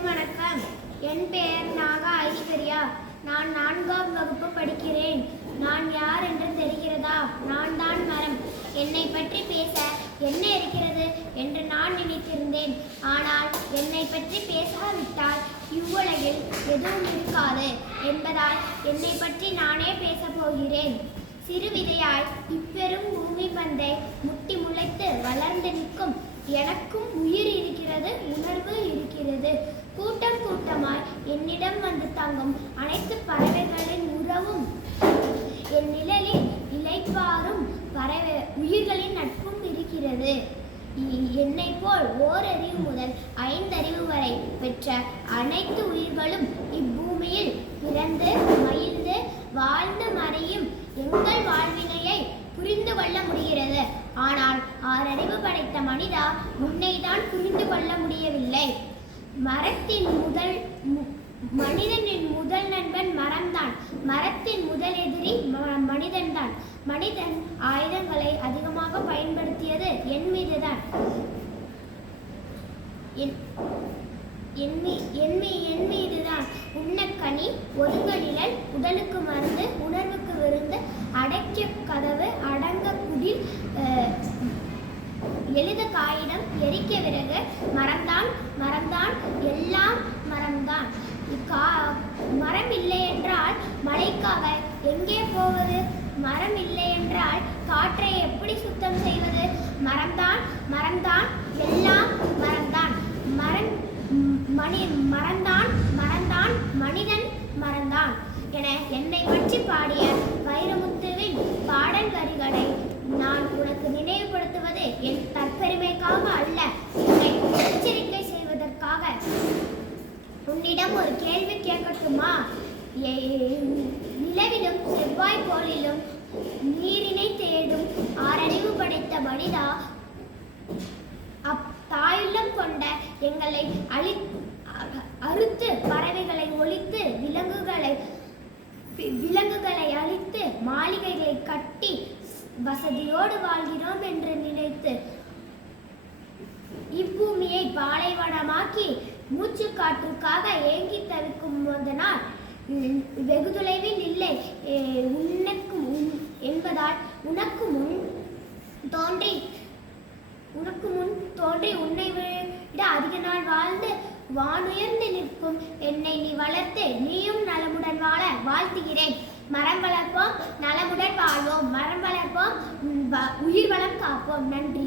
அனைவருக்கும் வணக்கம். என் பெயர் நாகா ஐஸ்வர்யா. நான் 4ஆம் வகுப்பு படிக்கிறேன். நான் யார் என்று தெரிகிறதா? நான் தான் மரம். என்னை பற்றி பேச என்ன இருக்கிறது என்று நான் நினைத்திருந்தேன். ஆனால் என்னை பற்றி பேசாவிட்டால் இவ்வுலகில் எதுவும் இருக்காது என்பதால் என்னை பற்றி நானே பேசப் போகிறேன். சிறு விதையாய் இப்பெரும் பூமி பந்தை முட்டி முளைத்து வளர்ந்து நிற்கும் எனக்கும் உயிர் இருக்கிறது, உணர்வு இருக்கிறது. கூட்டம் கூட்டமாய் என்னிடம் வந்து தங்கும் அனைத்து பறவைகளின் உறவும், என் நிழலில் இளைப்பாறும் பறவை உயிர்களின் நட்பும் இருக்கிறது. என்னை போல் ஓரறிவு முதல் 5 அறிவு வரை பெற்ற அனைத்து உயிர்களும் இப்பூமியில் பிறந்து மகிழ்ந்து வாழ்ந்து மறையும் எங்கள் வாழ்வினையை புரிந்து கொள்ள முடிகிறது. ஆனால் 6 அறிவு படைத்த மனிதா, உன்னைதான் புரிந்து கொள்ள முடியவில்லை. மனிதனின் முதல் நண்பன் மரம்தான். மரத்தின் முதல் எதிரி மனிதன்தான். மனிதன் ஆயுதங்களை அதிகமாக பயன்படுத்தியது என் மீதுதான். என் மீதுதான். உண்ணக்கனி, ஒருங்க நிழல், உடலுக்கு மருந்து, உணர்வுக்கு விருந்து, அடைக்க கதவு, அடங்க குடில், எழுத காகிதம், எரிக்க விறகு, மரம்தான் மரம்தான், எல்லாம் மரம்தான். மரம் இல்லை என்றால் மழைக்காக எங்கே போவது? மரம் இல்லை என்றால் காற்றை எப்படி சுத்தம் செய்வது? மரம்தான் மரம்தான், எல்லாம் மரம்தான். மரம்தான் மரம்தான், மனிதன் மரம்தான் என என்னை பற்றி பாடிய வைரமுத்துவின் பாடல் வரிகளை நான் உனக்கு நினைவுபடுத்துவது என் தற்பெருமைக்காக அல்ல, என்னை எச்சரிக்கை செய்வதற்காக. உன்னிடம் ஒரு கேள்வி கேட்கட்டுமா? நிலவிலும் செவ்வாய் கோளிலும் நீரினை தேடும் 6 அறிவு படைத்த மனிதா, தாயுள்ளம் கொண்ட எங்களை அறுத்து பறவைகளை ஒழித்து விலங்குகளை அழித்து மாளிகைகளை கட்டி வசதியோடு வாழ்கிறோம் என்று நினைத்து இப்பூமியை பாலைவனமாக்கி மூச்சு காற்றுக்காக ஏங்கி தவிக்கும் போதனால் வெகு தொலைவில் இல்லை என்பதால் உனக்கு முன் தோன்றி உன்னை விட அதிக நாள் வாழ்ந்து வானுயர்ந்து நிற்கும் என்னை நீ வளர்த்து நீயும் நலமுடன் வாழ வாழ்த்துகிறேன். மரம் வளர்ப்போம், நலமுடன் வாழ்வோம். மரம் வளர்ப்போம், உயிர் வளம் காப்போம். நன்றி.